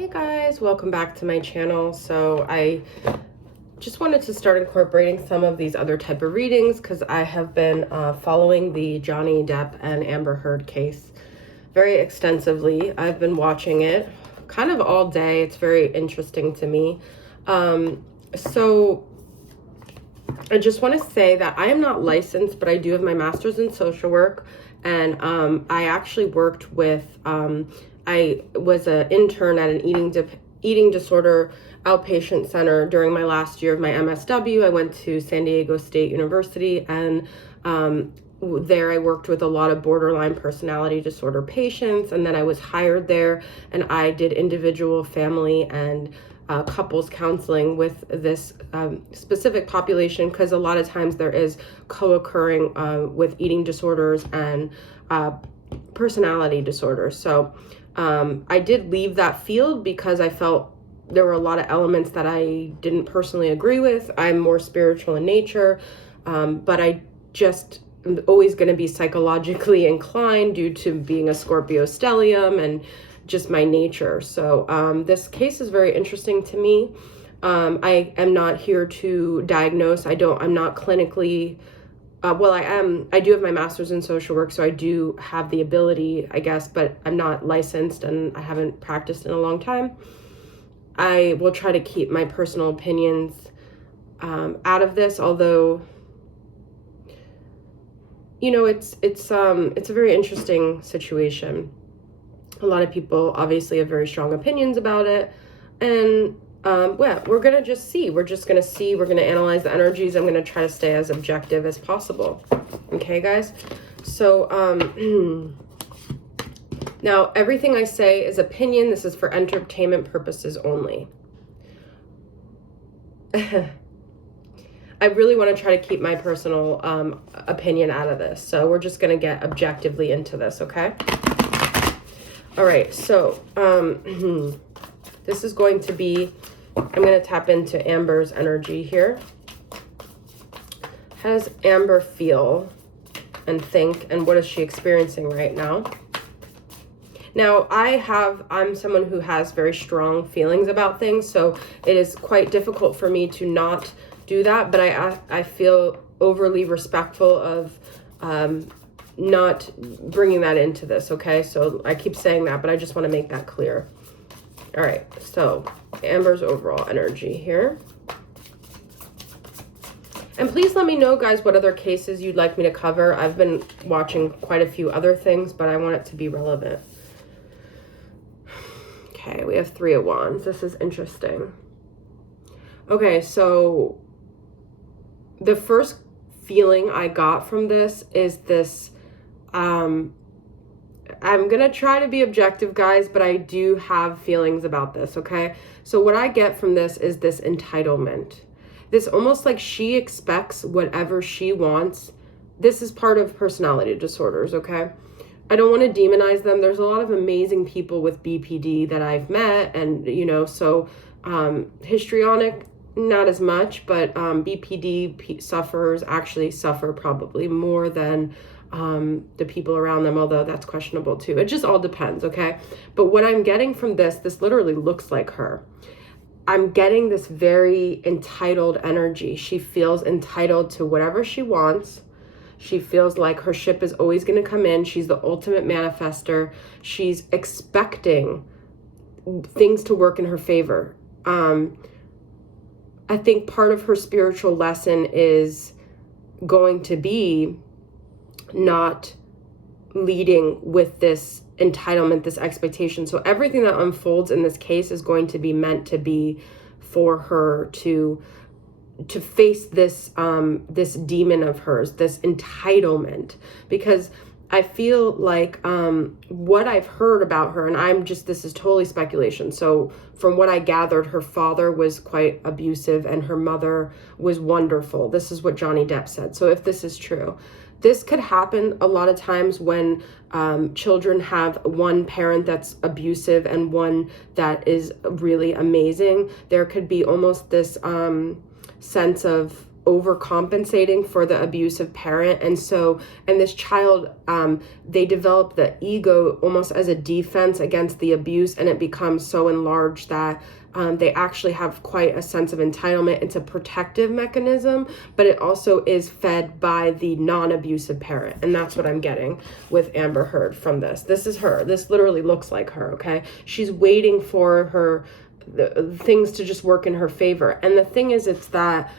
Hey guys, welcome back to my channel. So I just wanted to start incorporating some of these other type of readings because I have been following the Johnny Depp and Amber Heard case very extensively. I've been watching it kind of all day. It's very interesting to me. So I just want to say that I am not licensed, but I do have my master's in social work, and I actually worked with I was an intern at an eating disorder outpatient center during my last year of my MSW. I went to San Diego State University, and there I worked with a lot of borderline personality disorder patients, and then I was hired there, and I did individual, family, and couples counseling with this specific population, because a lot of times there is co-occurring with eating disorders and personality disorders. So I did leave that field because I felt there were a lot of elements that I didn't personally agree with. I'm more spiritual in nature, but I just am always going to be psychologically inclined due to being a Scorpio stellium and just my nature. So this case is very interesting to me. I am not here to diagnose. I'm not clinically I do have my master's in social work, so I do have the ability, I guess, but I'm not licensed and I haven't practiced in a long time. I will try to keep my personal opinions out of this, although, you know, it's a very interesting situation. A lot of people obviously have very strong opinions about it, and we're gonna just see. We're gonna analyze the energies. I'm gonna try to stay as objective as possible. Okay, guys? So, now everything I say is opinion. This is for entertainment purposes only. I really want to try to keep my personal opinion out of this. So we're just gonna get objectively into this, okay? All right, so this is going to be, I'm going to tap into Amber's energy here. How does Amber feel and think, and what is she experiencing right now? Now, I'm someone who has very strong feelings about things, so it is quite difficult for me to not do that, but I feel overly respectful of not bringing that into this, okay? So I keep saying that, but I just want to make that clear. All right, so Amber's overall energy here. And please let me know, guys, what other cases you'd like me to cover. I've been watching quite a few other things, but I want it to be relevant. Okay, we have 3 of Wands. This is interesting. Okay, so the first feeling I got from this is this, I'm going to try to be objective, guys, but I do have feelings about this, okay? So what I get from this is this entitlement. This almost like she expects whatever she wants. This is part of personality disorders, okay? I don't want to demonize them. There's a lot of amazing people with BPD that I've met, and, you know, so histrionic, not as much, but BPD sufferers actually suffer probably more than the people around them, although that's questionable too. It just all depends, okay? But what I'm getting from this literally looks like her. I'm getting this very entitled energy. She feels entitled to whatever she wants. She feels like her ship is always going to come in. She's the ultimate manifester. She's expecting things to work in her favor. I think part of her spiritual lesson is going to be not leading with this entitlement, this expectation. So everything that unfolds in this case is going to be meant to be for her to face this this demon of hers, this entitlement, because I feel like what I've heard about her, and this is totally speculation. So from what I gathered, her father was quite abusive and her mother was wonderful. This is what Johnny Depp said. So if this is true, this could happen a lot of times when children have one parent that's abusive and one that is really amazing. There could be almost this sense of overcompensating for the abusive parent. And this child, they develop the ego almost as a defense against the abuse, and it becomes so enlarged that they actually have quite a sense of entitlement. It's a protective mechanism, but it also is fed by the non-abusive parent. And that's what I'm getting with Amber Heard from this. This is her. This literally looks like her, okay? She's waiting for the things to just work in her favor. And the thing is, it's that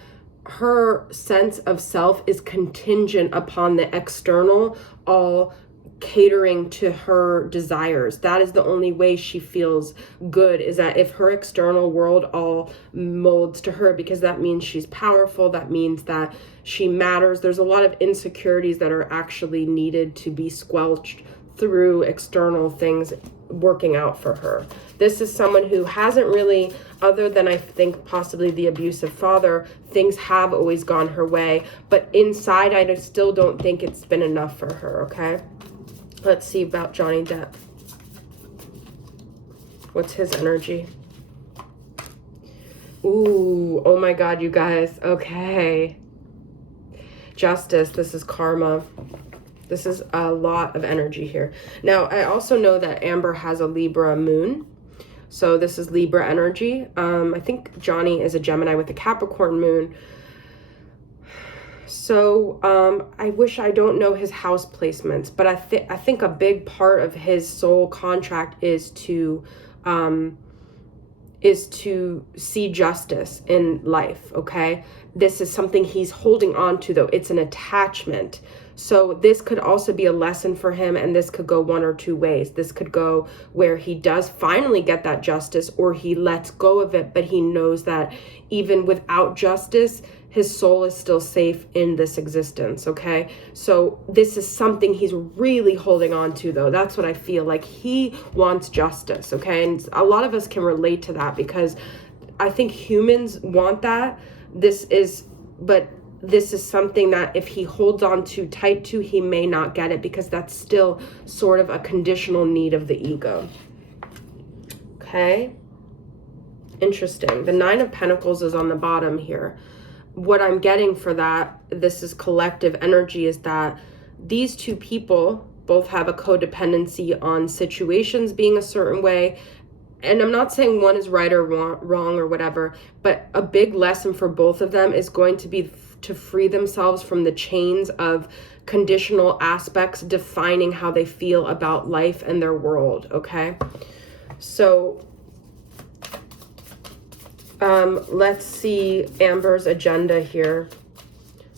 her sense of self is contingent upon the external all catering to her desires. That is the only way she feels good, is that if her external world all molds to her, because that means she's powerful, that means that she matters. There's a lot of insecurities that are actually needed to be squelched through external things working out for her. This is someone who hasn't really, other than I think possibly the abusive father, things have always gone her way, but inside I still don't think it's been enough for her, okay? Let's see about Johnny Depp. What's his energy? Ooh, oh my God, you guys. Okay. Justice, this is karma. This is a lot of energy here. Now, I also know that Amber has a Libra moon. So this is Libra energy. I think Johnny is a Gemini with a Capricorn moon. So I wish I don't know his house placements, but I think a big part of his soul contract is to see justice in life, okay? This is something he's holding on to, though. It's an attachment. So this could also be a lesson for him, and this could go one or two ways. This could go where he does finally get that justice, or he lets go of it, but he knows that even without justice, his soul is still safe in this existence, okay? So this is something he's really holding on to, though. That's what I feel like. He wants justice, okay? And a lot of us can relate to that, because I think humans want that. This is something that if he holds on too tight to, he may not get it, because that's still sort of a conditional need of the ego. Okay? Interesting. The Nine of Pentacles is on the bottom here. What I'm getting for that, this is collective energy, is that these two people both have a codependency on situations being a certain way. And I'm not saying one is right or wrong or whatever, but a big lesson for both of them is going to be to free themselves from the chains of conditional aspects defining how they feel about life and their world, okay? So let's see Amber's agenda here.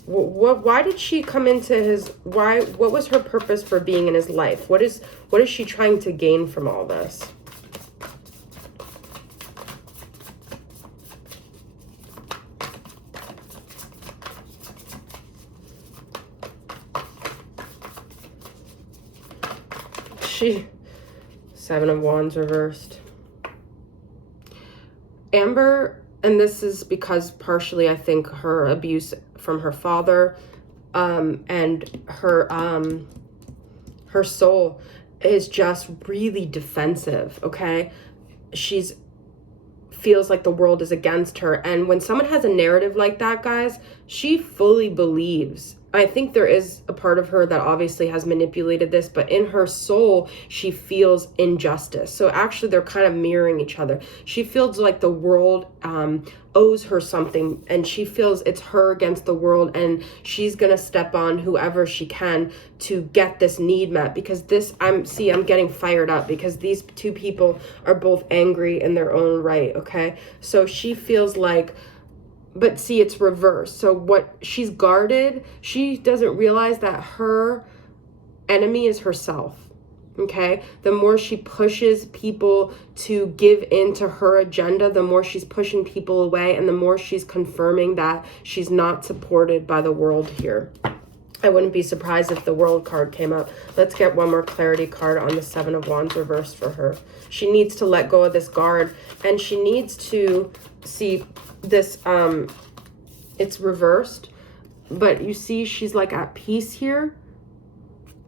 Why did she come into his, what was her purpose for being in his life? What is she trying to gain from all this? Seven of Wands reversed. Amber, and this is because partially I think her abuse from her father, and her soul is just really defensive, okay? Feels like the world is against her. And when someone has a narrative like that, guys, she fully believes. I think there is a part of her that obviously has manipulated this, but in her soul, she feels injustice. So actually, they're kind of mirroring each other. She feels like the world owes her something, and she feels it's her against the world, and she's gonna step on whoever she can to get this need met. Because this, I'm getting fired up, because these two people are both angry in their own right, okay? So she feels like, but see, it's reversed. So what she's guarded, she doesn't realize that her enemy is herself, okay? The more she pushes people to give in to her agenda, the more she's pushing people away, and the more she's confirming that she's not supported by the world here. I wouldn't be surprised if the World card came up. Let's get one more clarity card on the Seven of Wands reversed for her. She needs to let go of this guard, and she needs to see this, it's reversed, but you see she's like at peace here.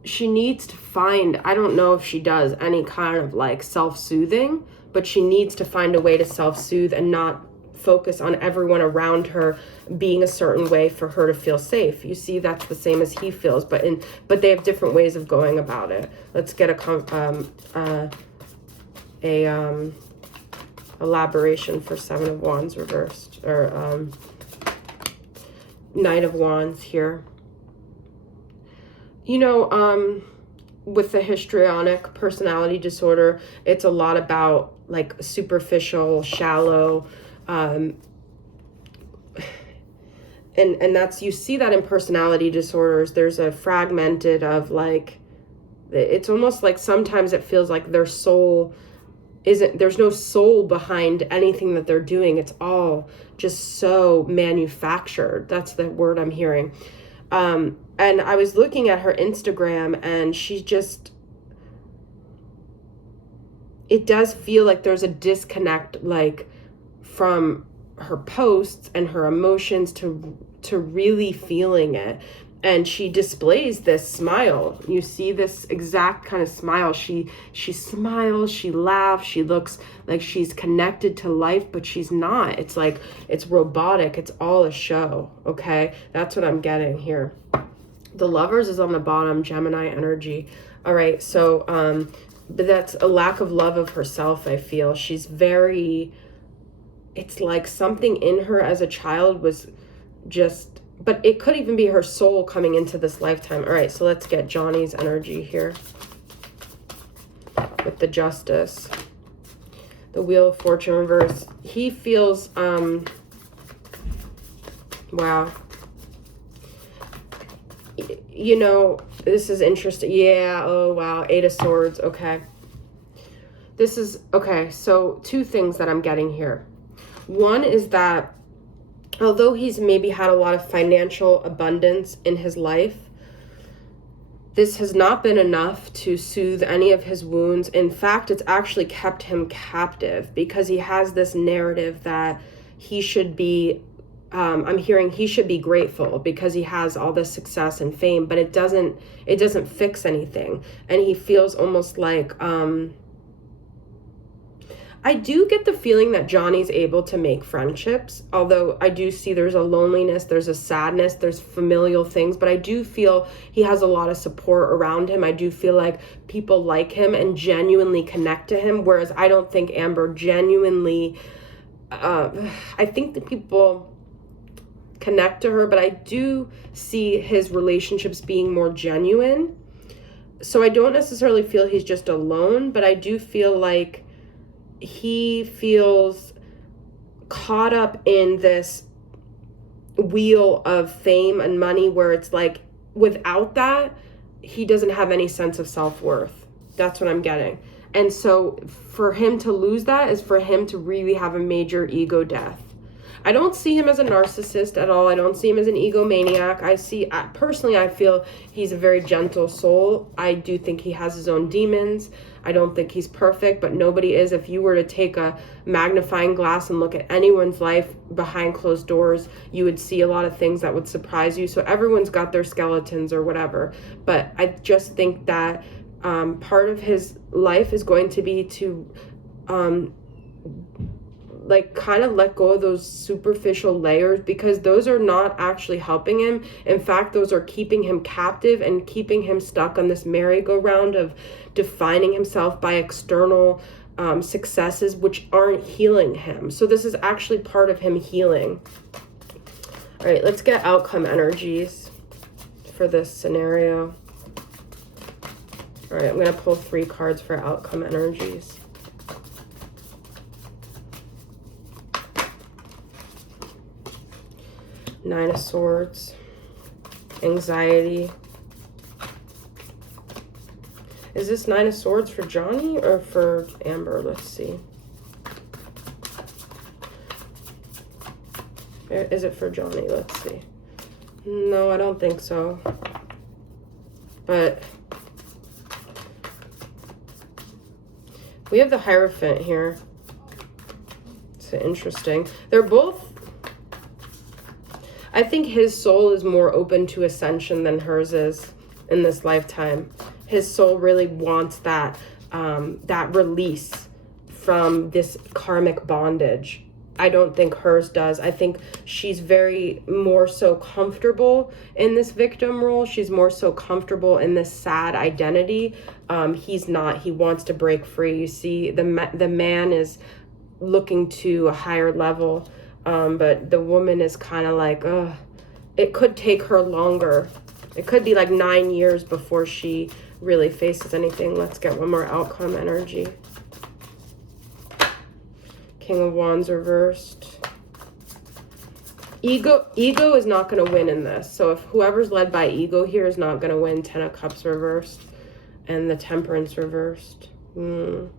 She needs to find, I don't know if she does any kind of like self-soothing, but she needs to find a way to self-soothe and not focus on everyone around her being a certain way for her to feel safe. You see, that's the same as he feels, but they have different ways of going about it. Let's get a elaboration for Seven of Wands reversed, or Knight of Wands here. You know, with the histrionic personality disorder, it's a lot about like superficial, shallow, and that's, you see that in personality disorders. There's a fragmented of like, it's almost like sometimes it feels like their soul isn't, there's no soul behind anything that they're doing. It's all just so manufactured. That's the word I'm hearing. And I was looking at her Instagram, and she just, it does feel like there's a disconnect, like from her posts and her emotions to really feeling it. And she displays this smile. You see this exact kind of smile. She smiles, she laughs, she looks like she's connected to life, but she's not. It's like, it's robotic. It's all a show, okay? That's what I'm getting here. The Lovers is on the bottom, Gemini energy. All right, so but that's a lack of love of herself, I feel. She's very, it's like something in her as a child was just, but it could even be her soul coming into this lifetime. All right, so let's get Johnny's energy here with the Justice. The Wheel of Fortune reverse. He feels, wow. You know, this is interesting. Yeah, oh, wow. Eight of Swords, okay. This is, okay, so two things that I'm getting here. One is that although he's maybe had a lot of financial abundance in his life, this has not been enough to soothe any of his wounds. In fact, it's actually kept him captive, because he has this narrative that he should be, I'm hearing he should be grateful because he has all this success and fame, but it doesn't fix anything. And he feels almost like, I do get the feeling that Johnny's able to make friendships, although I do see there's a loneliness, there's a sadness, there's familial things, but I do feel he has a lot of support around him. I do feel like people like him and genuinely connect to him, whereas I don't think Amber genuinely, I think that people connect to her, but I do see his relationships being more genuine. So I don't necessarily feel he's just alone, but I do feel like he feels caught up in this wheel of fame and money where it's like, without that, he doesn't have any sense of self-worth. That's what I'm getting. And so for him to lose that is for him to really have a major ego death. I don't see him as a narcissist at all. I don't see him as an egomaniac. Personally, I feel he's a very gentle soul. I do think he has his own demons. I don't think he's perfect, but nobody is. If you were to take a magnifying glass and look at anyone's life behind closed doors, you would see a lot of things that would surprise you. So everyone's got their skeletons or whatever. But I just think that part of his life is going to be to like kind of let go of those superficial layers, because those are not actually helping him. In fact, those are keeping him captive and keeping him stuck on this merry-go-round of defining himself by external successes, which aren't healing him. So this is actually part of him healing. All right, let's get outcome energies for this scenario. All right, I'm going to pull 3 cards for outcome energies. Nine of Swords, anxiety. Is this Nine of Swords for Johnny or for Amber? Let's see. Is it for Johnny? Let's see. No, I don't think so. But we have the Hierophant here. It's interesting. They're both, I think his soul is more open to ascension than hers is in this lifetime. His soul really wants that that release from this karmic bondage. I don't think hers does. I think she's very more so comfortable in this victim role. She's more so comfortable in this sad identity. He's not. He wants to break free. You see, the man is looking to a higher level, but the woman is kind of like, ugh. It could take her longer. It could be like 9 years before she really faces anything. Let's get one more outcome energy. King of Wands reversed. Ego is not going to win in this. So if whoever's led by ego here is not going to win, 10 of Cups reversed and the Temperance reversed. The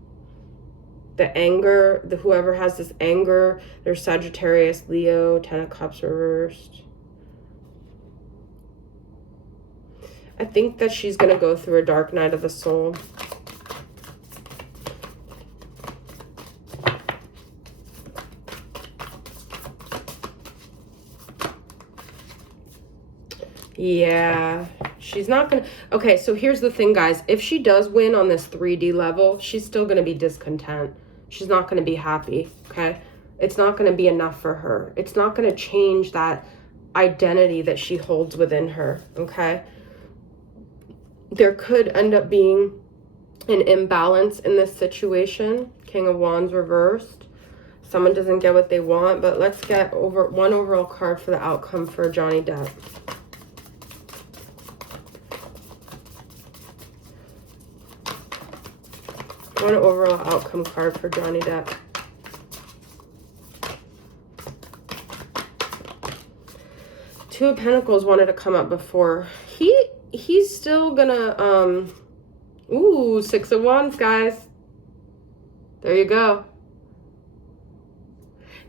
anger, whoever has this anger, there's Sagittarius, Leo, 10 of Cups reversed. I think that she's going to go through a dark night of the soul. Yeah, she's not going to... Okay, so here's the thing, guys. If she does win on this 3D level, she's still going to be discontent. She's not going to be happy, okay? It's not going to be enough for her. It's not going to change that identity that she holds within her, okay? There could end up being an imbalance in this situation. King of Wands reversed. Someone doesn't get what they want, but let's get one overall card for the outcome for Johnny Depp. One overall outcome card for Johnny Depp. Two of Pentacles wanted to come up before. He's still gonna, ooh, Six of Wands, guys. There you go.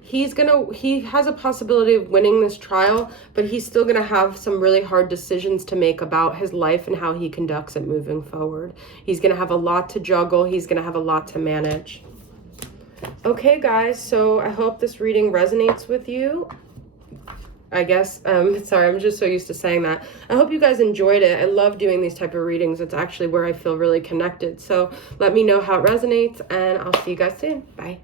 He has a possibility of winning this trial, but he's still going to have some really hard decisions to make about his life and how he conducts it moving forward. He's going to have a lot to juggle. He's going to have a lot to manage. Okay, guys, so I hope this reading resonates with you. I guess, sorry, I'm just so used to saying that. I hope you guys enjoyed it. I love doing these type of readings. It's actually where I feel really connected. So let me know how it resonates, and I'll see you guys soon. Bye.